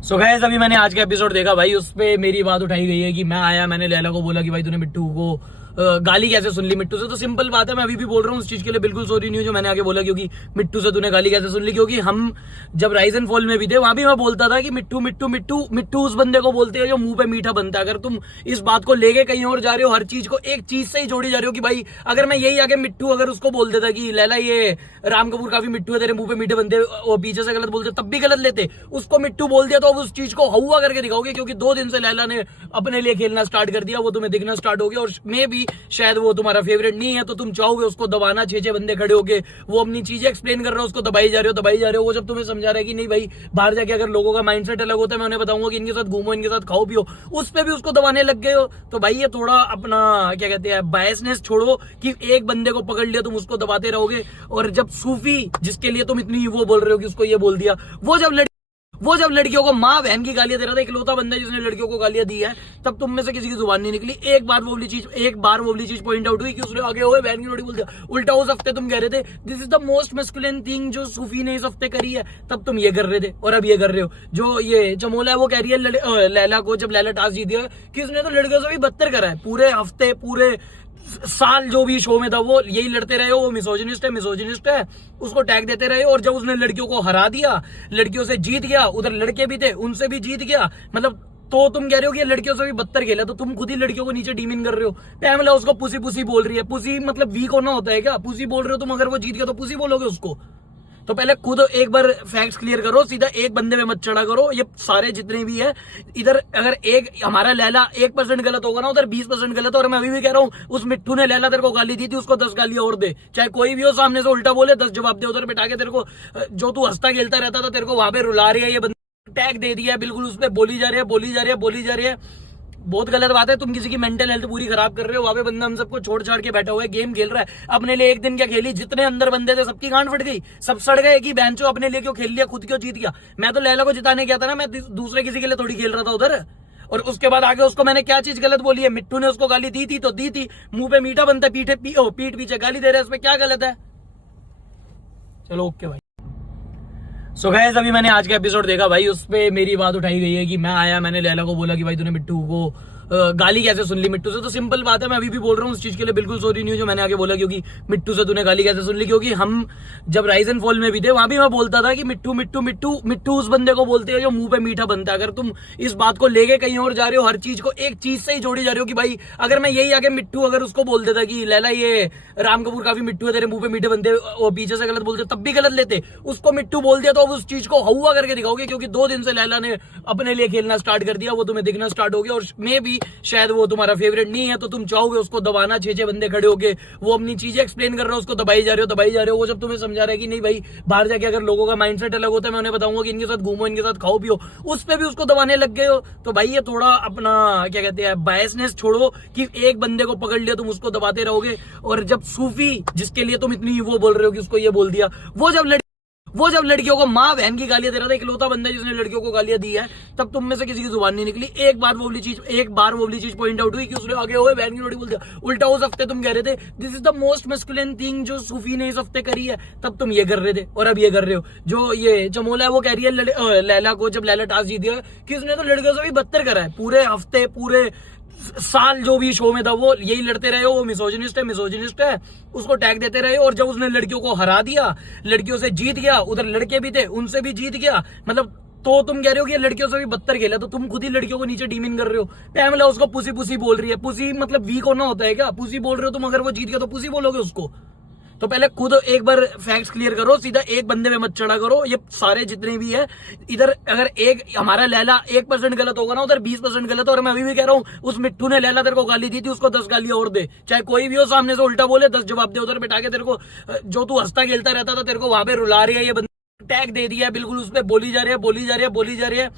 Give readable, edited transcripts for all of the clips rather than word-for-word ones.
So guys अभी मैंने आज का एपिसोड देखा भाई, उस पे मेरी बात उठाई गई है कि मैं आया, मैंने लैला को बोला कि भाई तूने मिट्टू को गाली कैसे सुन ली मिट्टू से। तो सिंपल बात है, मैं अभी भी बोल रहा हूँ उस चीज के लिए बिल्कुल सॉरी नहीं हूँ जो मैंने आगे बोला, क्योंकि मिट्टू से तूने गाली कैसे सुन ली। क्योंकि हम जब राइज एंड फॉल में भी थे वहां भी मैं बोलता था कि मिट्टू मिट्टू मिट्टू मिट्टू उस बंदे को बोलते हैं जो मुंह पे मीठा बनता है। अगर तुम इस बात को लेके कहीं और जा रहे हो, हर चीज को एक चीज से ही जोड़ी जा रहे हो कि भाई अगर मैं यही आगे मिट्टू अगर उसको बोल देता कि लैला ये राम कपूर काफी मिट्टू है, तेरे मुंह पे मीठे बनते और पीछे से गलत बोलते तब भी गलत लेते, उसको मिट्टू बोल दिया तो अब उस चीज को हवा करके दिखाओगे। क्योंकि 2 दिन से लैला ने अपने लिए खेलना स्टार्ट कर दिया, वो तुम्हें दिखना स्टार्ट हो गया और मे भी शायद वो तुम्हारा फेवरेट नहीं है, तो तुम चाहोगे उसको दबाना। 6 बंदे खड़े होके वो अपनी चीजें एक्सप्लेन कर रहे हो, उसको दबाई जा रहे हो। वो जब तुम्हें समझा रहा है कि नहीं भाई बाहर जाके अगर लोगों का माइंडसेट अलग होता है, मैं उन्हें बताऊंगा कि इनके साथ घूमो, इनके साथ खाओ पियो, उस पे भी उसको दबाने लग गए हो। तो भाई ये थोड़ा अपना क्या कहते हैं बायसनेस छोड़ो कि एक बंदे को पकड़ लिया तुम उसको दबाते रहोगे। और जब सूफी जिसके लिए तुम इतनी वो बोल रहे हो कि उसको ये बोल दिया, वो जब लड़कियों को माँ बहन की गालियां दे रहा था, इकलौता बंदा जिसने लड़कियों को गालियां दी है, तब तुम में से किसी की जुबान नहीं निकली। एक बार वो वाली चीज पॉइंट आउट हुई कि उसने आगे हुए बहन की रोटी बोल दिया। उल्टा उस हफ्ते तुम कह रहे थे this is the most masculine thing जो सूफी ने इस हफ्ते करी है, तब तुम ये कर रहे थे और अब ये कर रहे हो। जो ये चमोला है वो कह रही है लैला को, जब लैला टास्क जीत गया कि उसने तो लड़कियों से भी बदतर करा है। पूरे हफ्ते पूरे साल जो भी शो में था वो यही लड़ते रहे हो, वो मिसोजिनिस्ट है, उसको टैग देते रहे हो। और जब उसने लड़कियों को हरा दिया, लड़कियों से जीत गया, उधर लड़के भी थे उनसे भी जीत गया, मतलब तो तुम कह रहे हो कि लड़कियों से भी बदतर खेला, तो तुम खुद ही लड़कियों को नीचे डीमिन कर रहे हो। पैमला उसको पुसी बोल रही है। पुसी मतलब वीक होना होता है क्या? पुसी बोल रहे हो तुम, अगर वो जीत गया तो पुसी बोलोगे उसको? तो पहले खुद एक बार फैक्ट्स क्लियर करो, सीधा एक बंदे में मत चढ़ा करो। ये सारे जितने भी है इधर, अगर एक हमारा लैला 1% गलत होगा ना, उधर 20% गलत है। और मैं अभी भी कह रहा हूँ उस मिट्टू ने लैला तेरे को गाली दी थी, उसको 10 गालियां और दे, चाहे कोई भी हो सामने से उल्टा बोले 10 जवाब दे। उधर बैठा के तेरे को जो तू हंसता खेलता रहता था, तेरे को वहां पे रुला रही है, ये बंदा टैग दे दिया है, बिल्कुल उस पर बोली जा रही है। बहुत गलत बात है, तुम किसी की मेंटल हेल्थ पूरी खराब कर रहे हो। वहां पे बंदा हम सबको छोड़ छाड़ के बैठा हुआ है, गेम खेल रहा है अपने लिए। एक दिन क्या खेली, जितने अंदर बंदे थे सबकी गांड फट गई, सब सड़ गए कि बहनचो अपने लिए क्यों खेल लिया, खुद क्यों जीत गया। मैं तो लैला को जिताने गया था ना, मैं दूसरे किसी के लिए थोड़ी खेल रहा था उधर। और उसके बाद आगे उसको मैंने क्या चीज गलत बोली है? मिट्टू ने उसको गाली दी थी तो दी थी, मुंह पे मीठा बनता, पीठ पीछे गाली दे रहे हैं, इसमें क्या गलत है? चलो ओके भाई। सो गाइस अभी मैंने आज का एपिसोड देखा भाई, उस पे मेरी बात उठाई गई है कि मैं आया, मैंने लैला को बोला कि भाई तूने मिट्टू को गाली कैसे सुन ली मिट्टू से। तो सिंपल बात है, मैं अभी भी बोल रहा हूँ उस चीज के लिए बिल्कुल सॉरी नहीं हूँ जो मैंने आगे बोला, क्योंकि मिट्टू से तूने गाली कैसे सुन ली। क्योंकि हम जब राइज एंड फॉल में भी थे वहां भी मैं बोलता था कि मिट्टू मिट्टू मिट्टू मिट्टू उस बंदे को बोलते हैं जो मुंह पे मीठा बनता है। अगर तुम इस बात को लेके कहीं और जा रहे हो, हर चीज को एक चीज से ही जोड़ी जा रहे हो कि भाई अगर मैं यही आगे मिट्टू अगर उसको बोल देता कि लैला ये राम कपूर काफी मिट्टू है, तेरे मुंह पे मीठे बनते और पीछे से गलत बोलते तब भी गलत लेते, उसको मिट्टू बोल दिया तो अब उस चीज को हवा करके दिखाओगे। क्योंकि 2 दिन से लैला ने अपने लिए खेलना स्टार्ट कर दिया, वो तुम्हें दिखना स्टार्ट हो गया और मे भी शायद वो तुम्हारा फेवरेट नहीं है, तो तुम चाहोगे उसको दबाना। 6 बंदे खड़े होके वो अपनी चीजें एक्सप्लेन कर रहे हो, उसको दबाई जा रहे हो। वो जब तुम्हें समझा रहा है कि नहीं भाई बाहर जाके अगर लोगों का माइंडसेट अलग होता है, मैं उन्हें बताऊंगा कि इनके साथ घूमो, इनके साथ खाओ पियो, उस पे भी उसको दबाने लग गए हो। तो भाई ये थोड़ा अपना क्या कहते हैं बायसनेस छोड़ो कि एक बंदे को पकड़ लिया तुम उसको दबाते रहोगे। और जब सूफी जिसके लिए तुम इतनी वो बोल रहे हो कि उसको ये बोल दिया, वो जब लड़कियों को माँ बहन की गालियां दे रहा था, इकलौता बंदा जिसने लड़कियों को गालियां दी है, तब तुम में से किसी की जुबान नहीं निकली। एक बार वो वाली चीज पॉइंट आउट हुई कि उसने आगे हुए बहन की रोटी बोल दिया। उल्टा उस हफ्ते तुम कह रहे थे this is the most masculine thing जो सूफी ने इस हफ्ते करी है, तब तुम ये कर रहे थे और अब ये कर रहे हो। जो ये चमोला है वो कह रही है लैला को, जब लैला टास्क जीत गया कि उसने तो लड़कियों से भी बदतर करा है। पूरे हफ्ते पूरे साल जो भी शो में था वो यही लड़ते रहे हो, वो मिसोजिनिस्ट है, उसको टैग देते रहे हो। और जब उसने लड़कियों को हरा दिया, लड़कियों से जीत गया, उधर लड़के भी थे उनसे भी जीत गया, मतलब तो तुम कह रहे हो कि लड़कियों से भी बदतर खेला, तो तुम खुद ही लड़कियों को नीचे डीमिन कर रहे हो। पैमला उसको पुसी बोल रही है। पुसी मतलब वीक होना होता है क्या? पुसी बोल रहे हो तुम, अगर वो जीत गया तो पुसी बोलोगे उसको? तो पहले खुद एक बार फैक्ट्स क्लियर करो, सीधा एक बंदे में मत चढ़ा करो। ये सारे जितने भी है इधर, अगर एक हमारा लैला 1% गलत होगा ना, उधर 20% गलत है। और मैं अभी भी कह रहा हूँ उस मिट्टू ने लैला तेरे को गाली दी थी, उसको 10 गालियां और दे, चाहे कोई भी हो सामने से उल्टा बोले 10 जवाब दे। उधर बैठा के तेरे को जो तू हंसता खेलता रहता था, तेरे को वहां पे रुला रही है, ये बंदा टैग दे दिया है, बिल्कुल उस पर बोली जा रही है।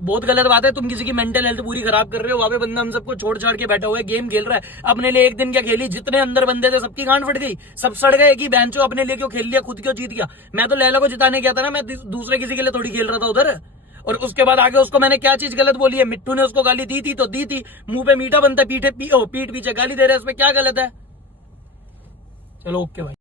बहुत गलत बात है, तुम किसी की मेंटल हेल्थ पूरी खराब कर रहे हो। वहां पे बंदा हम सबको छोड़ छाड़ के बैठा हुआ है, गेम खेल रहा है अपने लिए। एक दिन क्या खेली, जितने अंदर बंदे थे सबकी गांड फट गई, सब सड़ गए कि बहनचो अपने लिए क्यों खेल लिया, खुद क्यों जीत गया। मैं तो लैला को जिताने गया था ना, मैं दूसरे किसी के लिए थोड़ी खेल रहा था उधर। और उसके बाद आगे उसको मैंने क्या चीज गलत बोली है? मिट्टू ने उसको गाली दी थी तो दी थी, मुंह पे मीठा बनता, पीठ पीछे गाली दे रहे हैं, इसमें क्या गलत है? चलो ओके भाई।